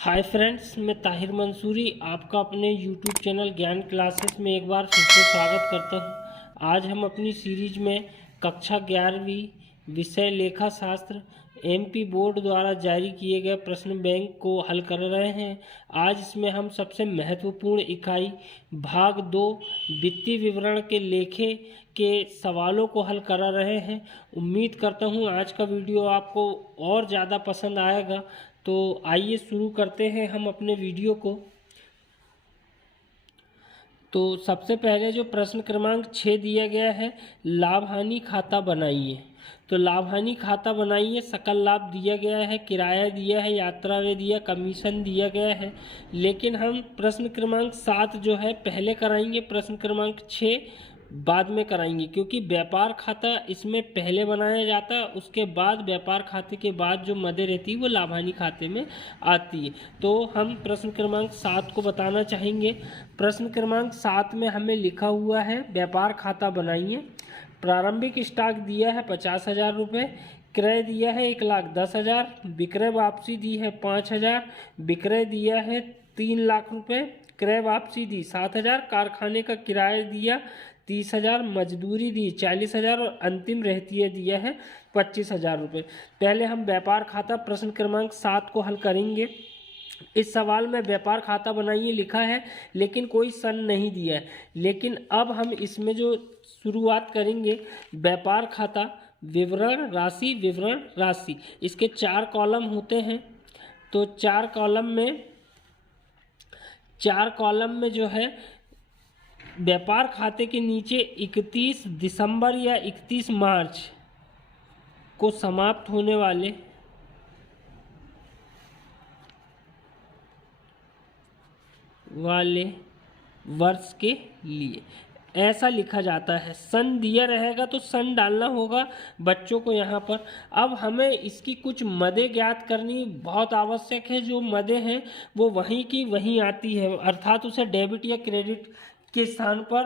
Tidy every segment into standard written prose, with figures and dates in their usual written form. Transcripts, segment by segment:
Hi friends, मैं ताहिर मंसूरी आपका अपने यूट्यूब चैनल ज्ञान क्लासेस में एक बार फिर से स्वागत करता हूं। आज हम अपनी सीरीज में कक्षा 11वीं विषय लेखा शास्त्र एमपी बोर्ड द्वारा जारी किए गए प्रश्न बैंक को हल कर रहे हैं। आज इसमें हम सबसे महत्वपूर्ण इकाई भाग 2 वित्तीय विवरण के लेखे के सवालों को हल कर रहे हैं। उम्मीद करता हूं आज का वीडियो आपको और ज़्यादा पसंद आएगा। तो आइए शुरू करते हैं हम अपने वीडियो को। तो सबसे पहले जो प्रश्न क्रमांक 6 दिया गया है, लाभ हानि खाता बनाइए। तो लाभ हानि खाता बनाइए। सकल लाभ दिया गया है, किराया दिया है, यात्रा व्यय दिया, कमीशन दिया गया है। लेकिन हम प्रश्न क्रमांक 7 जो है पहले कराएंगे, प्रश्न क्रमांक 6 बाद में कराएंगे, क्योंकि व्यापार खाता इसमें पहले बनाया जाता है। उसके बाद व्यापार खाते के बाद जो मदें रहती है वो लाभ हानि खाते में आती है। तो हम प्रश्न क्रमांक 7 को बताना चाहेंगे। प्रश्न क्रमांक 7 में हमें लिखा हुआ है व्यापार खाता बनाइए। प्रारंभिक स्टॉक दिया है 50,000 रुपये, क्रय दिया है 1,10,000, विक्रय वापसी दी है 5,000, विक्रय दिया है 3 लाख रुपये, क्रय वापसी दी 7,000, कारखाने का किराया दिया 30,000, मजदूरी दी 40,000 और अंतिम रहतिया दिया है 25,000 रुपये। पहले हम व्यापार खाता प्रश्न क्रमांक 7 को हल करेंगे। इस सवाल में व्यापार खाता बनाइए लिखा है, लेकिन कोई सन नहीं दिया है। लेकिन अब हम इसमें जो शुरुआत करेंगे, व्यापार खाता विवरण राशि, इसके 4 कॉलम होते हैं। तो 4 कॉलम में जो है व्यापार खाते के नीचे 31 दिसंबर या 31 मार्च को समाप्त होने वाले वर्ष के लिए ऐसा लिखा जाता है। सन दिया रहेगा तो सन डालना होगा बच्चों को यहाँ पर। अब हमें इसकी कुछ मदें ज्ञात करनी बहुत आवश्यक है। जो मदें हैं वो वहीं की वहीं आती है, अर्थात उसे डेबिट या क्रेडिट के स्थान पर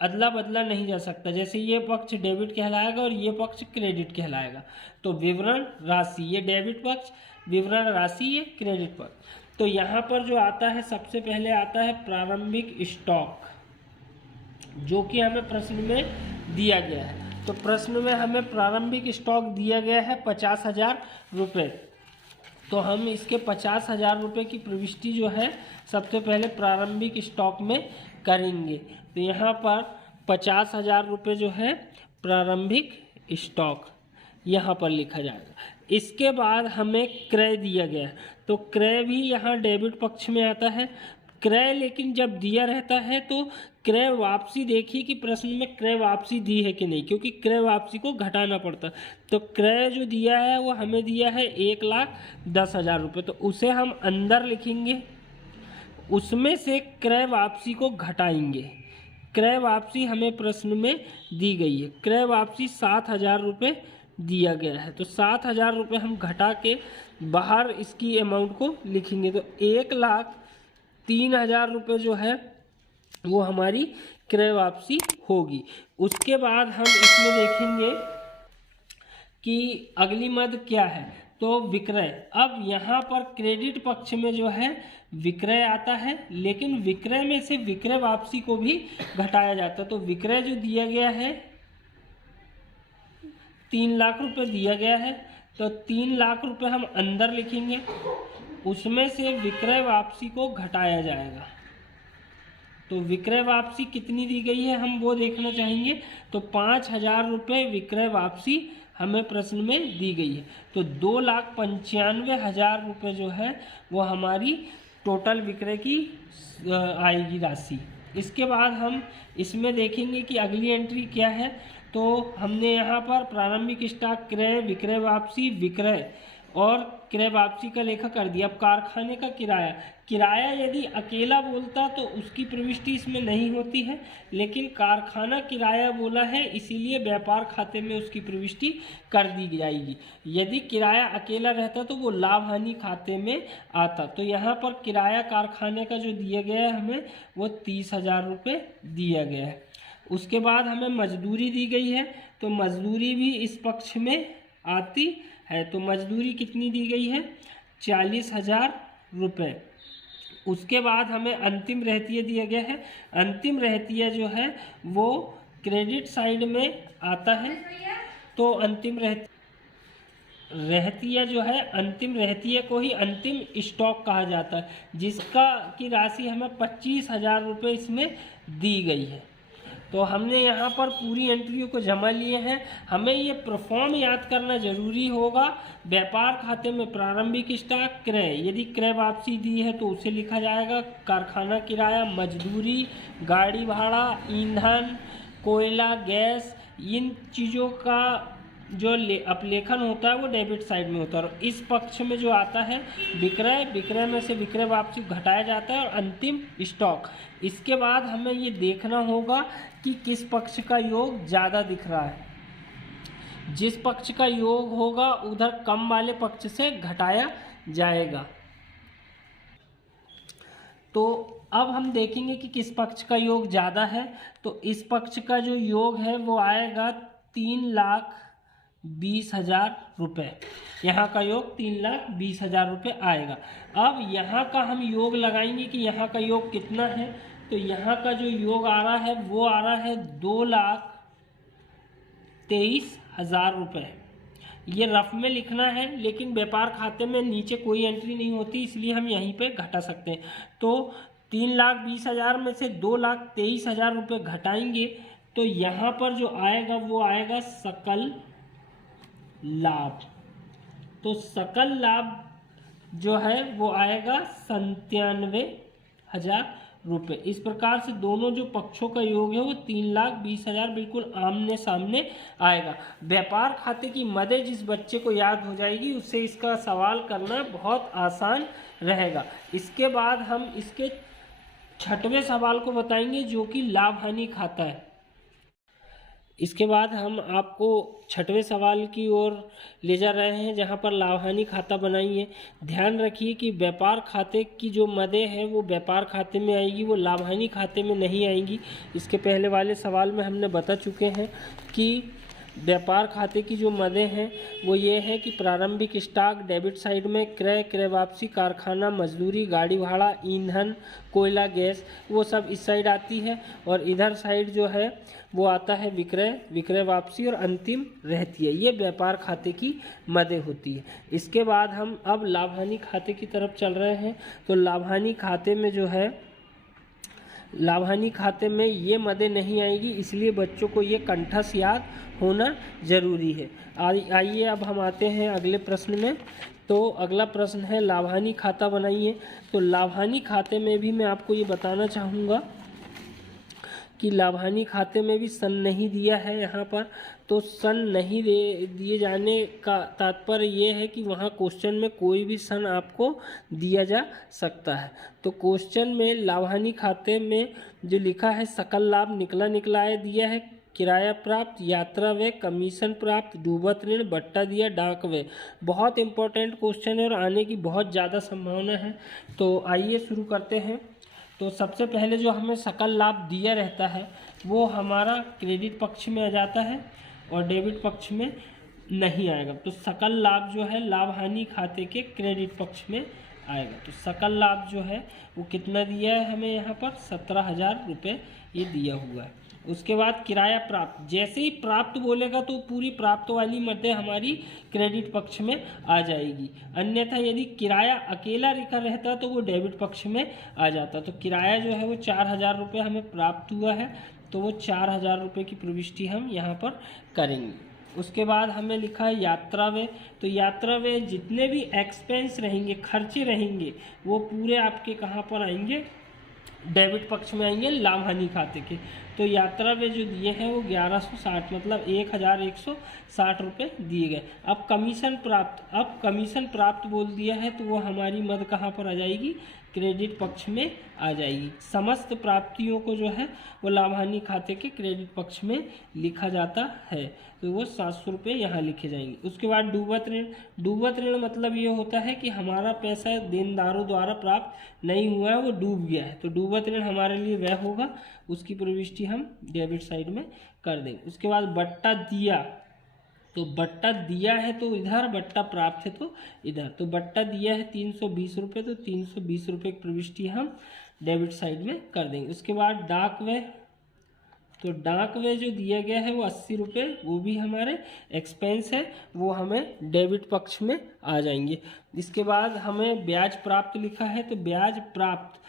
अदला बदला नहीं जा सकता। जैसे ये पक्ष डेबिट कहलाएगा और ये पक्ष क्रेडिट कहलाएगा। तो विवरण राशि ये डेबिट पक्ष, विवरण राशि ये क्रेडिट पक्ष। तो यहाँ पर जो आता है, सबसे पहले आता है प्रारंभिक स्टॉक, जो कि हमें प्रश्न में दिया गया है। तो प्रश्न में हमें प्रारंभिक स्टॉक दिया गया है 50,000 रुपये। तो हम इसके 50,000 रुपये की प्रविष्टि जो है सबसे पहले प्रारंभिक स्टॉक में करेंगे। तो यहाँ पर 50,000 रुपये जो है प्रारंभिक स्टॉक यहाँ पर लिखा जाएगा। इसके बाद हमें क्रय दिया गया है, तो क्रय भी यहाँ डेबिट पक्ष में आता है। क्रय लेकिन जब दिया रहता है तो क्रय वापसी देखिए कि प्रश्न में क्रय वापसी दी है कि नहीं, क्योंकि क्रय वापसी को घटाना पड़ता। तो क्रय जो दिया है वो हमें दिया है 1,10,000 रुपये, तो उसे हम अंदर लिखेंगे, उसमें से क्रय वापसी को घटाएंगे। क्रय वापसी हमें प्रश्न में दी गई है, क्रय वापसी 7,000 रुपये दिया गया है। तो 7,000 रुपये हम घटा के बाहर इसकी अमाउंट को लिखेंगे। तो 1,03,000 रुपये जो है वो हमारी क्रय वापसी होगी। उसके बाद हम इसमें देखेंगे कि अगली मद क्या है, तो विक्रय। अब यहाँ पर क्रेडिट पक्ष में जो है विक्रय आता है, लेकिन विक्रय में से विक्रय वापसी को भी घटाया जाता है। तो विक्रय जो दिया गया है 3 लाख रुपए दिया गया है, तो 3 लाख रुपए हम अंदर लिखेंगे, उसमें से विक्रय वापसी को घटाया जाएगा। तो विक्रय वापसी कितनी दी गई है हम वो देखना चाहेंगे। तो 5,000 रुपये विक्रय वापसी हमें प्रश्न में दी गई है। तो 2,95,000 रुपये जो है वो हमारी टोटल विक्रय की आएगी राशि। इसके बाद हम इसमें देखेंगे कि अगली एंट्री क्या है। तो हमने यहाँ पर प्रारंभिक स्टॉक, क्रय, विक्रय वापसी, विक्रय और क्रय वापसी का लेखा कर दिया। अब कारखाने का किराया यदि अकेला बोलता तो उसकी प्रविष्टि इसमें नहीं होती है, लेकिन कारखाना किराया बोला है इसीलिए व्यापार खाते में उसकी प्रविष्टि कर दी जाएगी। यदि किराया अकेला रहता तो वो लाभ हानि खाते में आता। तो यहाँ पर किराया कारखाने का जो दिया गया है हमें वो 30,000 रुपये दिया गया है। उसके बाद हमें मजदूरी दी गई है, तो मजदूरी भी इस पक्ष में आती है। तो मजदूरी कितनी दी गई है, 40,000 रुपये। उसके बाद हमें अंतिम रहतिया दिया गया है। अंतिम रहतिया जो है वो क्रेडिट साइड में आता है। तो अंतिम रहतिया जो है, अंतिम रहतिया को ही अंतिम स्टॉक कहा जाता है, जिसका की राशि हमें 25,000 रुपये इसमें दी गई है। तो हमने यहाँ पर पूरी एंट्रियों को जमा लिए हैं। हमें ये परफॉर्म याद करना जरूरी होगा। व्यापार खाते में प्रारंभिक स्टॉक, क्रय, यदि क्रय वापसी दी है तो उसे लिखा जाएगा। कारखाना किराया, मजदूरी, गाड़ी भाड़ा, ईंधन, कोयला, गैस, इन चीज़ों का जो अपलेखन होता है वो डेबिट साइड में होता है। और इस पक्ष में जो आता है विक्रय, विक्रय में से विक्रय वापसी घटाया जाता है और अंतिम स्टॉक। इसके बाद हमें ये देखना होगा कि किस पक्ष का योग ज़्यादा दिख रहा है। जिस पक्ष का योग होगा उधर कम वाले पक्ष से घटाया जाएगा। तो अब हम देखेंगे कि किस पक्ष का योग ज़्यादा है। तो इस पक्ष का जो योग है वो आएगा 3,20,000 रुपये। यहाँ का योग 3,20,000 रुपये आएगा। अब यहाँ का हम योग लगाएंगे कि यहाँ का योग कितना है। तो यहाँ का जो योग आ रहा है वो आ रहा है 2,23,000 रुपये। ये रफ में लिखना है, लेकिन व्यापार खाते में नीचे कोई एंट्री नहीं होती, इसलिए हम यहीं पे घटा सकते हैं। तो 3,20,000 में से 2,23,000 रुपये घटाएंगे तो यहाँ पर जो आएगा वो आएगा सकल लाभ। तो सकल लाभ जो है वो आएगा 97,000 रुपये। इस प्रकार से दोनों जो पक्षों का योग है वो 3,20,000 बिल्कुल आमने सामने आएगा। व्यापार खाते की मदे जिस बच्चे को याद हो जाएगी उससे इसका सवाल करना बहुत आसान रहेगा। इसके बाद हम इसके 6वें सवाल को बताएंगे जो कि लाभ हानि खाता है। इसके बाद हम आपको 6वें सवाल की ओर ले जा रहे हैं जहां पर लाभ हानि खाता बनाइए। ध्यान रखिए कि व्यापार खाते की जो मदें हैं वो व्यापार खाते में आएगी, वो लाभ हानि खाते में नहीं आएंगी। इसके पहले वाले सवाल में हमने बता चुके हैं कि व्यापार खाते की जो मदें हैं वो ये है कि प्रारंभिक स्टॉक डेबिट साइड में, क्रय, क्रय वापसी, कारखाना, मजदूरी, गाड़ी भाड़ा, ईंधन, कोयला, गैस, वो सब इस साइड आती है। और इधर साइड जो है वो आता है विक्रय, विक्रय वापसी और अंतिम रहती है। ये व्यापार खाते की मदें होती है। इसके बाद हम अब लाभ हानि खाते की तरफ चल रहे हैं। तो लाभ हानि खाते में जो है, लाभ हानि खाते में ये मदें नहीं आएगी, इसलिए बच्चों को ये कंठस्थ याद होना जरूरी है। आइए अब हम आते हैं अगले प्रश्न में। तो अगला प्रश्न है लाभ हानि खाता बनाइए। तो लाभ हानि खाते में भी मैं आपको ये बताना चाहूँगा कि लाभ हानि खाते में भी सन नहीं दिया है यहाँ पर। तो सन नहीं दिए जाने का तात्पर्य ये है कि वहाँ क्वेश्चन में कोई भी सन आपको दिया जा सकता है। तो क्वेश्चन में लाभ हानि खाते में जो लिखा है सकल लाभ निकला है दिया है, किराया प्राप्त, यात्रा व्यय, कमीशन प्राप्त, डूबत ऋण, बट्टा दिया, डाक व्यय। बहुत इंपॉर्टेंट क्वेश्चन है और आने की बहुत ज़्यादा संभावना है। तो आइए शुरू करते हैं। तो सबसे पहले जो हमें सकल लाभ दिया रहता है वो हमारा क्रेडिट पक्ष में आ जाता है और डेबिट पक्ष में नहीं आएगा। तो सकल लाभ जो है लाभ हानि खाते के क्रेडिट पक्ष में आएगा। तो सकल लाभ जो है वो कितना दिया है हमें यहाँ पर 17,000 रुपये ये दिया हुआ है। उसके बाद किराया प्राप्त, जैसे ही प्राप्त बोलेगा तो पूरी प्राप्त वाली मदें हमारी क्रेडिट पक्ष में आ जाएगी। अन्यथा यदि किराया अकेला लिखा रहता तो वो डेबिट पक्ष में आ जाता। तो किराया जो है वो 4,000 रुपये हमें प्राप्त हुआ है, तो वो 4,000 रुपये की प्रविष्टि हम यहाँ पर करेंगे। उसके बाद हमें लिखा है यात्रा व्यय। तो यात्रा व्यय जितने भी एक्सपेंस रहेंगे, खर्चे रहेंगे, वो पूरे आपके कहाँ पर आएंगे, डेबिट पक्ष में आएंगे लाभ हानि खाते के। तो यात्रा व्यय जो दिए हैं वो 1160 मतलब 1,160 रुपये दिए गए। अब कमीशन प्राप्त बोल दिया है तो वो हमारी मद कहाँ पर आ जाएगी, क्रेडिट पक्ष में आ जाएगी। समस्त प्राप्तियों को जो है वो लाभ हानि खाते के क्रेडिट पक्ष में लिखा जाता है, तो वो 700 रुपये यहाँ लिखे जाएंगे। उसके बाद डूबत ऋण मतलब ये होता है कि हमारा पैसा देनदारों द्वारा प्राप्त नहीं हुआ है, वो डूब गया है। तो डूबत ऋण हमारे लिए वह होगा, उसकी प्रविष्टि हम डेबिट साइड में कर देंगे। उसके बाद बट्टा दिया, तो बट्टा दिया है तो इधर, बट्टा प्राप्त है तो इधर। तो बट्टा दिया है 320 रुपये, तो 320 रुपये की प्रविष्टि हम डेबिट साइड में कर देंगे। उसके बाद डाक व्यय, तो डाक व्यय जो दिया गया है वो 80 रुपये, वो भी हमारे एक्सपेंस है, वो हमें डेबिट पक्ष में आ जाएंगे। इसके बाद हमें ब्याज प्राप्त लिखा है, तो ब्याज प्राप्त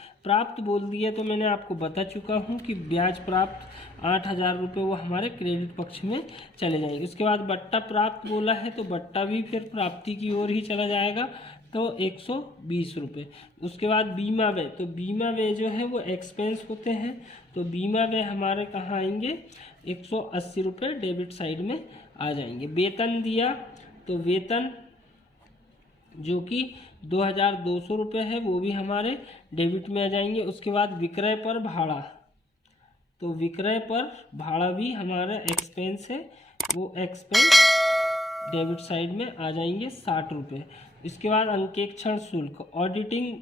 बोल दिया तो मैंने आपको बता चुका हूँ कि ब्याज प्राप्त 8,000 रुपये वो हमारे क्रेडिट पक्ष में चले जाएंगे। उसके बाद बट्टा प्राप्त बोला है, तो बट्टा भी फिर प्राप्ति की ओर ही चला जाएगा, तो 120 रुपये। उसके बाद बीमा व्यय, तो बीमा व्यय जो है वो एक्सपेंस होते हैं, तो बीमा व्यय हमारे कहाँ आएंगे, 180 रुपये डेबिट साइड में आ जाएंगे। वेतन दिया, तो वेतन जो कि 2,200 रुपये है, वो भी हमारे डेबिट में आ जाएंगे। उसके बाद विक्रय पर भाड़ा, तो विक्रय पर भाड़ा भी हमारा एक्सपेंस है, वो एक्सपेंस डेबिट साइड में आ जाएंगे 60 रुपये। इसके बाद अंकेक्षण शुल्क, ऑडिटिंग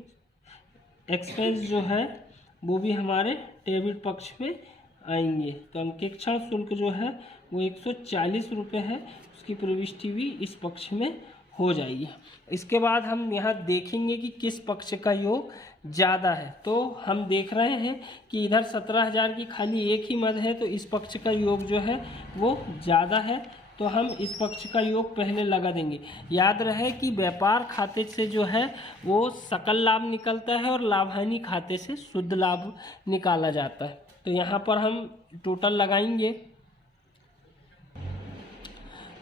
एक्सपेंस जो है वो भी हमारे डेबिट पक्ष में आएंगे, तो अंकेक्षण शुल्क जो है वो 140 रुपये है, उसकी प्रविष्टि भी इस पक्ष में हो जाएगी। इसके बाद हम यहाँ देखेंगे कि किस पक्ष का योग ज़्यादा है, तो हम देख रहे हैं कि इधर 17,000 की खाली एक ही मद है, तो इस पक्ष का योग जो है वो ज़्यादा है, तो हम इस पक्ष का योग पहले लगा देंगे। याद रहे कि व्यापार खाते से जो है वो सकल लाभ निकलता है और लाभ हानि खाते से शुद्ध लाभ निकाला जाता है। तो यहाँ पर हम टोटल लगाएंगे,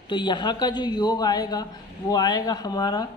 तो यहाँ का जो योग आएगा वो आएगा हमारा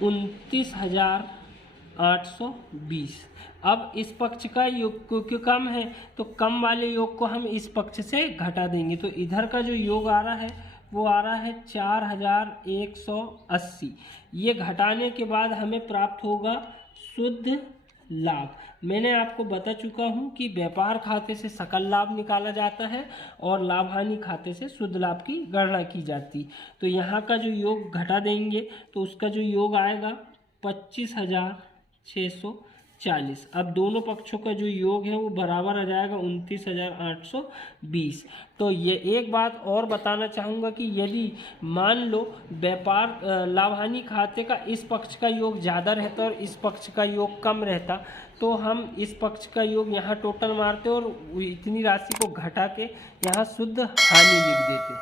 29,820। अब इस पक्ष का योग क्योंकि कम है, तो कम वाले योग को हम इस पक्ष से घटा देंगे, तो इधर का जो योग आ रहा है वो आ रहा है 4,180। ये घटाने के बाद हमें प्राप्त होगा शुद्ध लाभ। मैंने आपको बता चुका हूँ कि व्यापार खाते से सकल लाभ निकाला जाता है और लाभ हानि खाते से शुद्ध लाभ की गणना की जाती। तो यहाँ का जो योग घटा देंगे तो उसका जो योग आएगा 25,640। अब दोनों पक्षों का जो योग है वो बराबर आ जाएगा 29,820। तो ये एक बात और बताना चाहूँगा कि यदि मान लो व्यापार लाभ हानि खाते का इस पक्ष का योग ज़्यादा रहता और इस पक्ष का योग कम रहता, तो हम इस पक्ष का योग यहाँ टोटल मारते और इतनी राशि को घटा के यहाँ शुद्ध हानि लिख देते।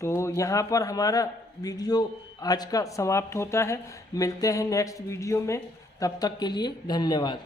तो यहाँ पर हमारा वीडियो आज का समाप्त होता है। मिलते हैं नेक्स्ट वीडियो में, तब तक के लिए धन्यवाद।